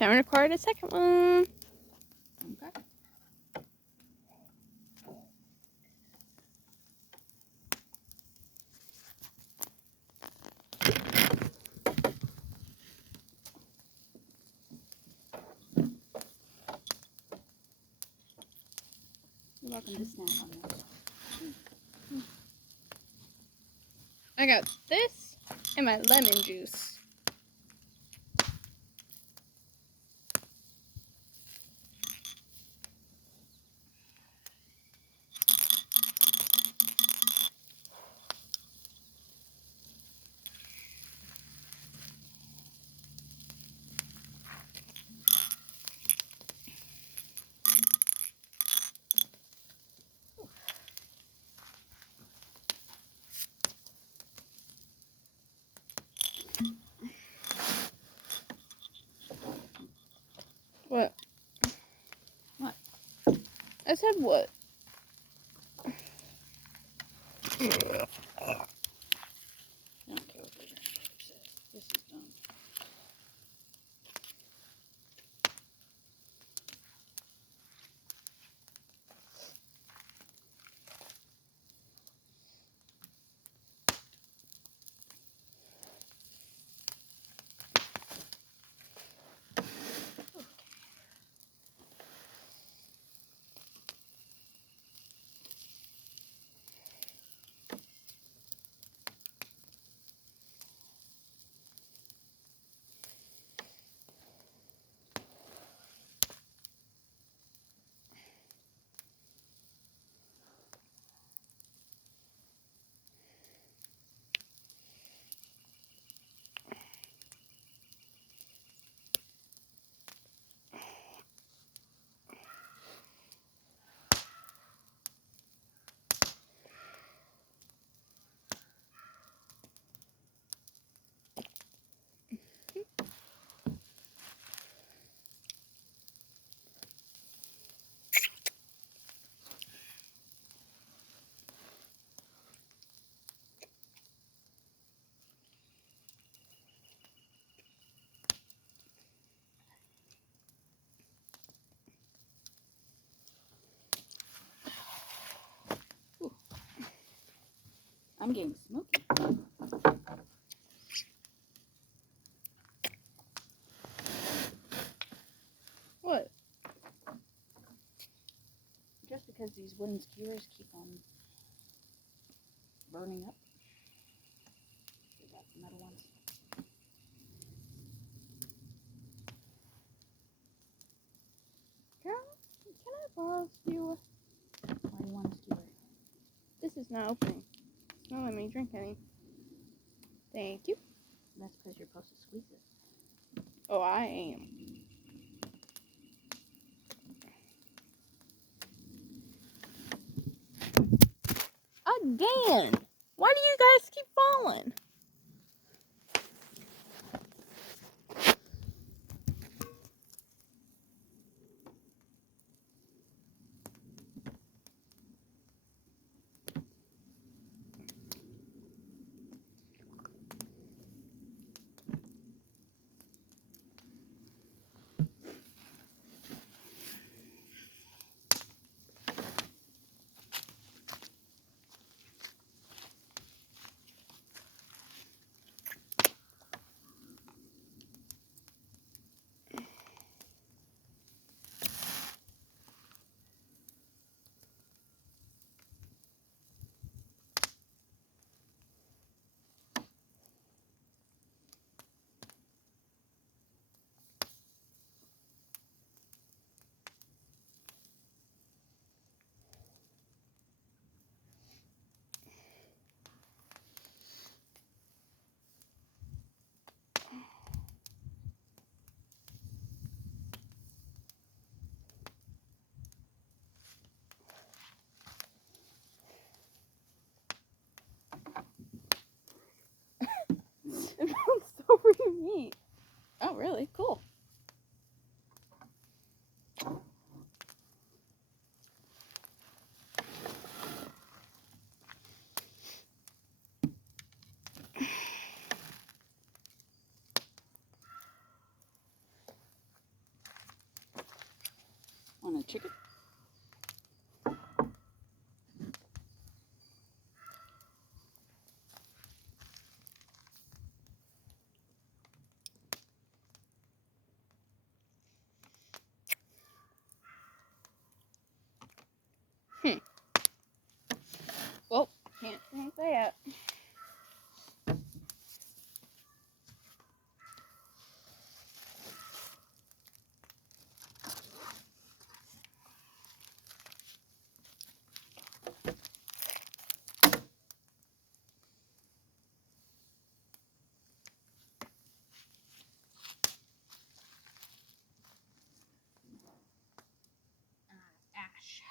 Time to record a second one. Okay. You're welcome to snack on this. I got this and my lemon juice. What? What? I said what? I don't care what the grandmother says. This is done. Ooh. I'm getting smoky. What? Just because these wooden skewers keep on burning up. We got the metal ones. Girl, can I borrow a skewer? Why do you want a skewer? This is not opening. It's not letting me drink any. Thank you. That's because you're supposed to squeeze it. Oh, I am. Again! Why do you guys keep falling? a chicken. Well, can't drink that. Ash.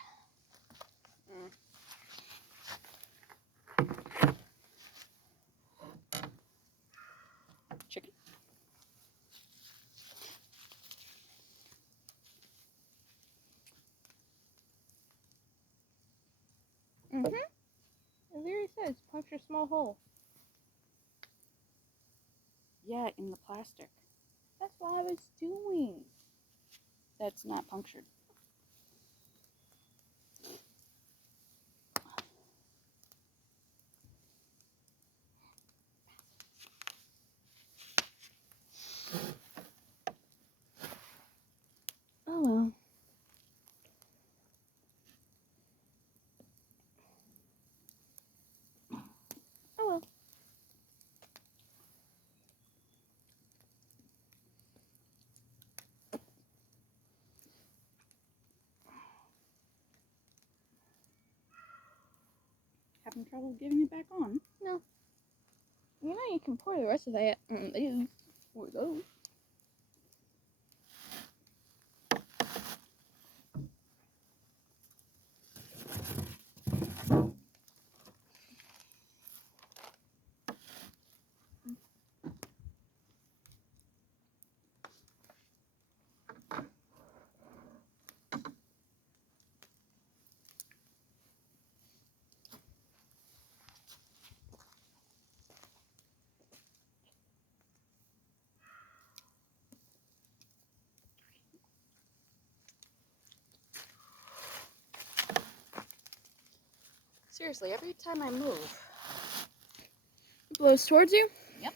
Chicken. Mm-hmm. It literally says puncture small hole. Yeah, in the plastic. That's what I was doing. That's not punctured. Oh well. Oh well. Having trouble getting it back on? No. You know you can pour the rest of that on these. Or those. Seriously, every time I move. It blows towards you? Yep.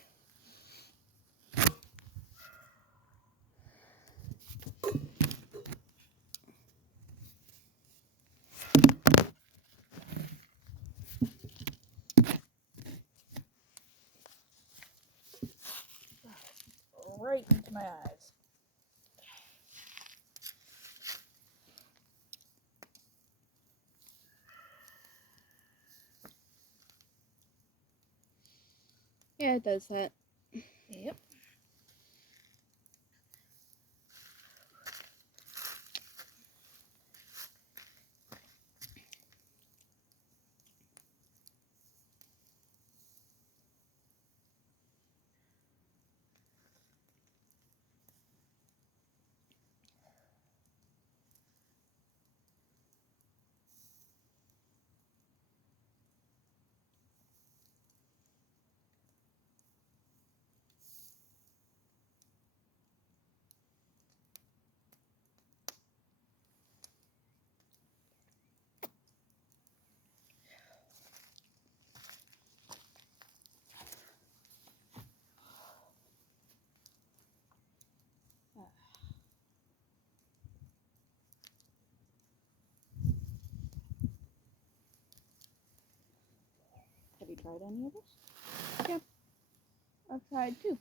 Right into my eyes. Yeah, it does that. Yep. Have you tried any of this? I've tried two.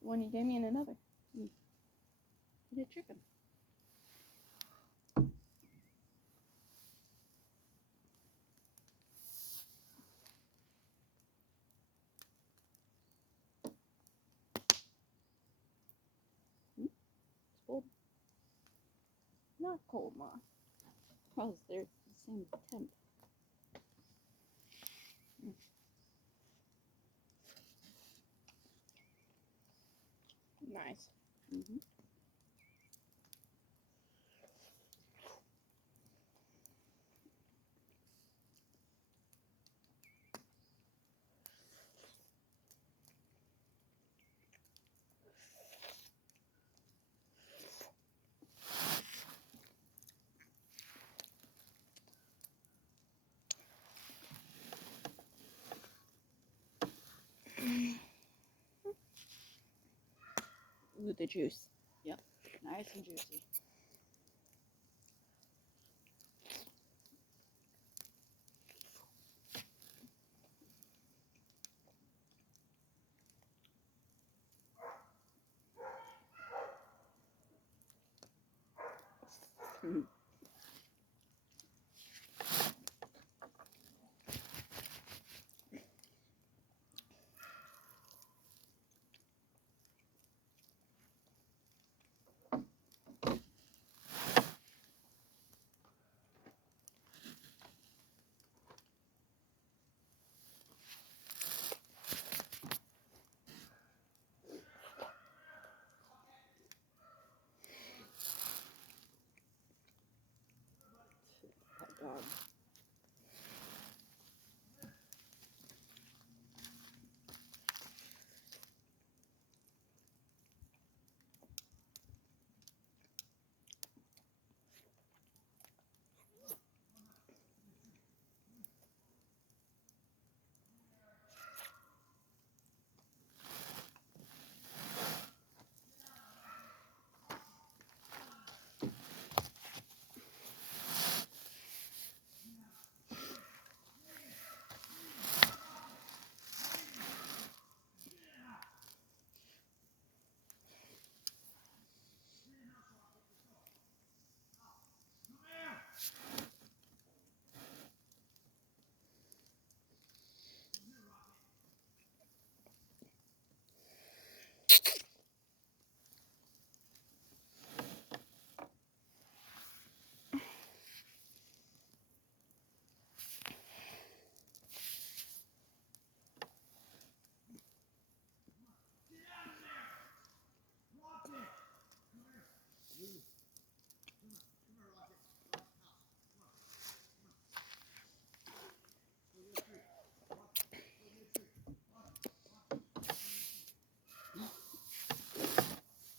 The one you gave me and another. Eat a chicken. It's cold. Not cold, Ma. Well, they're the same temp. Nice. Mm-hmm. the juice. Nice and juicy. That dog.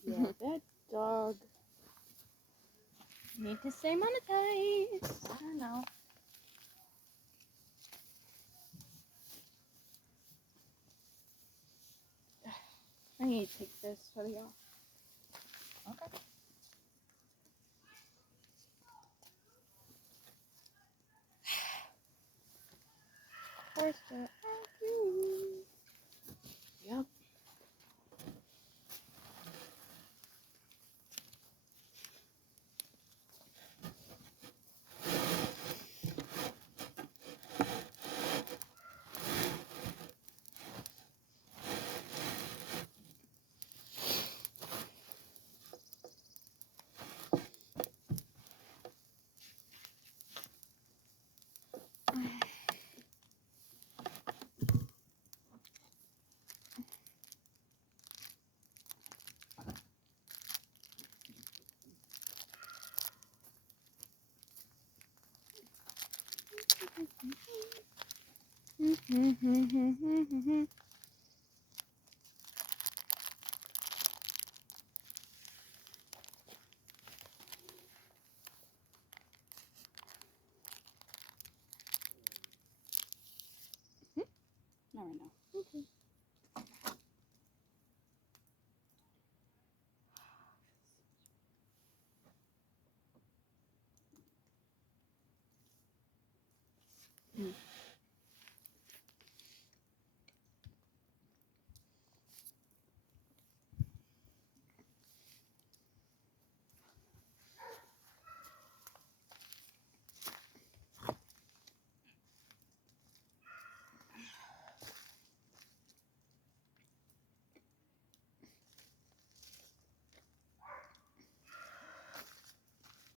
Yeah, that dog. Need to stay monetized. I don't know. I need to take this video. Okay. Force it. Yep. Never know.